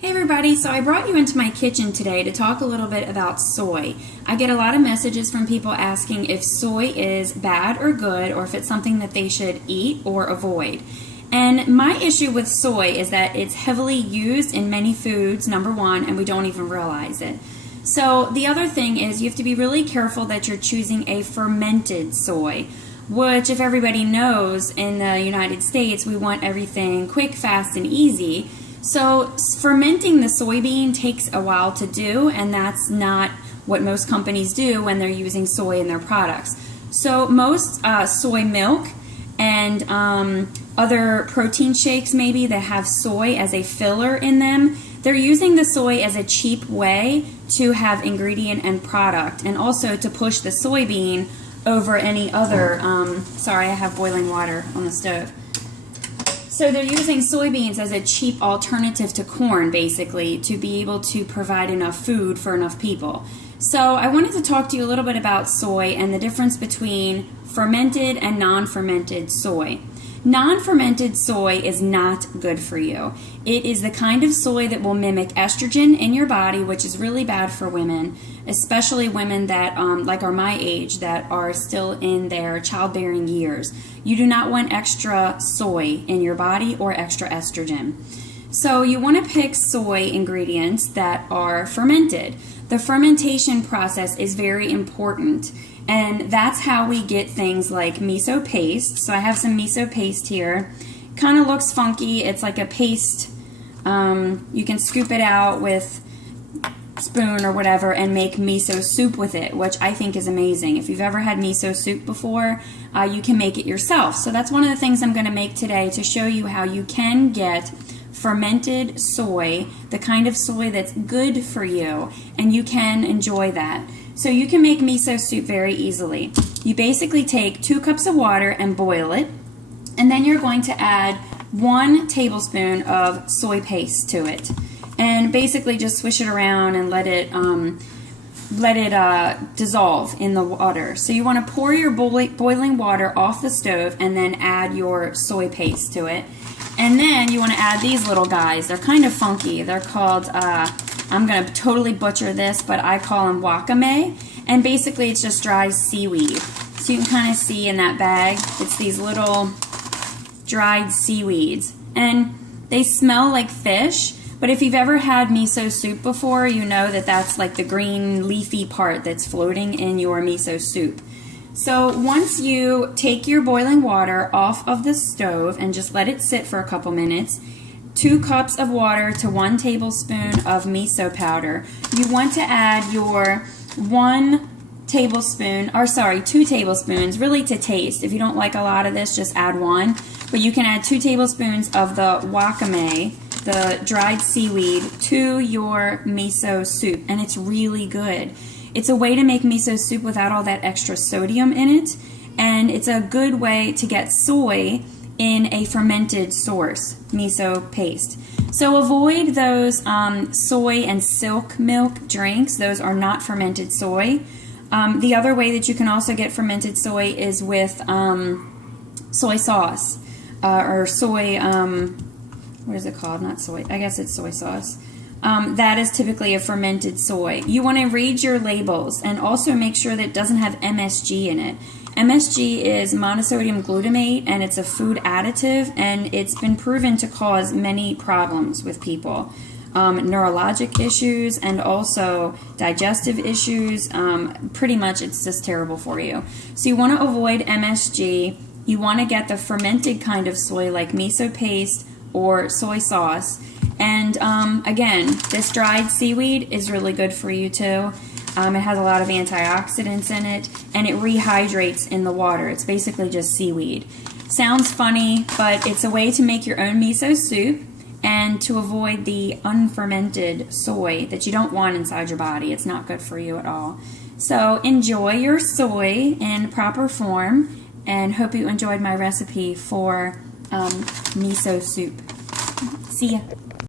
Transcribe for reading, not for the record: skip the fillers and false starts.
Hey everybody, so I brought you into my kitchen today to talk a little bit about soy. I get a lot of messages from people asking if soy is bad or good, or if it's something that they should eat or avoid. And my issue with soy is that it's heavily used in many foods, number one, and we don't even realize it. So the other thing is you have to be really careful that you're choosing a fermented soy, which, if everybody knows, in the United States we want everything quick, fast, and easy. So fermenting the soybean takes a while to do, and that's not what most companies do when they're using soy in their products. So most soy milk and other protein shakes maybe that have soy as a filler in them, they're using the soy as a cheap way to have ingredient and product, and also to push the soybean over any other, sorry, I have boiling water on the stove. So they're using soybeans as a cheap alternative to corn, basically, to be able to provide enough food for enough people. So I wanted to talk to you a little bit about soy and the difference between fermented and non-fermented soy. Non-fermented soy is not good for you. It is the kind of soy that will mimic estrogen in your body, which is really bad for women, especially women that like are my age, that are still in their childbearing years. You do not want extra soy in your body or extra estrogen. So you want to pick soy ingredients that are fermented. The fermentation process is very important, and that's how we get things like miso paste. So I have some miso paste here. Kind of looks funky. It's like a paste. You can scoop it out with a spoon or whatever and make miso soup with it, which I think is amazing. If you've ever had miso soup before, you can make it yourself. So that's one of the things I'm going to make today, to show you how you can get fermented soy, the kind of soy that's good for you, and you can enjoy that. So you can make miso soup very easily. You basically take 2 cups of water and boil it, and then you're going to add 1 tablespoon of soy paste to it, and basically just swish it around and let it dissolve in the water. So you want to pour your boiling water off the stove and then add your soy paste to it. And then you want to add these little guys. They're kind of funky. They're called, I'm going to totally butcher this, but I call them wakame. And basically it's just dried seaweed. So you can kind of see in that bag, it's these little dried seaweeds. And they smell like fish, but if you've ever had miso soup before, you know that that's like the green leafy part that's floating in your miso soup. So once you take your boiling water off of the stove and just let it sit for a couple minutes, 2 cups of water to 1 tablespoon of miso powder. You want to add your 2 tablespoons, really to taste. If you don't like a lot of this, just add 1. But you can add 2 tablespoons of the wakame, the dried seaweed, to your miso soup, and it's really good. It's a way to make miso soup without all that extra sodium in it, and it's a good way to get soy in a fermented source, miso paste. So avoid those soy and silk milk drinks. Those are not fermented soy. The other way that you can also get fermented soy is with soy sauce, or soy, what is it called? Not soy, I guess it's soy sauce. That is typically a fermented soy. You want to read your labels and also make sure that it doesn't have MSG in it. MSG is monosodium glutamate, and it's a food additive, and it's been proven to cause many problems with people. Neurologic issues and also digestive issues. Pretty much it's just terrible for you. So you want to avoid MSG. You want to get the fermented kind of soy like miso paste or soy sauce. And again, this dried seaweed is really good for you too. It has a lot of antioxidants in it, and it rehydrates in the water. It's basically just seaweed. Sounds funny, but it's a way to make your own miso soup and to avoid the unfermented soy that you don't want inside your body. It's not good for you at all. So enjoy your soy in proper form, and hope you enjoyed my recipe for miso soup. See ya.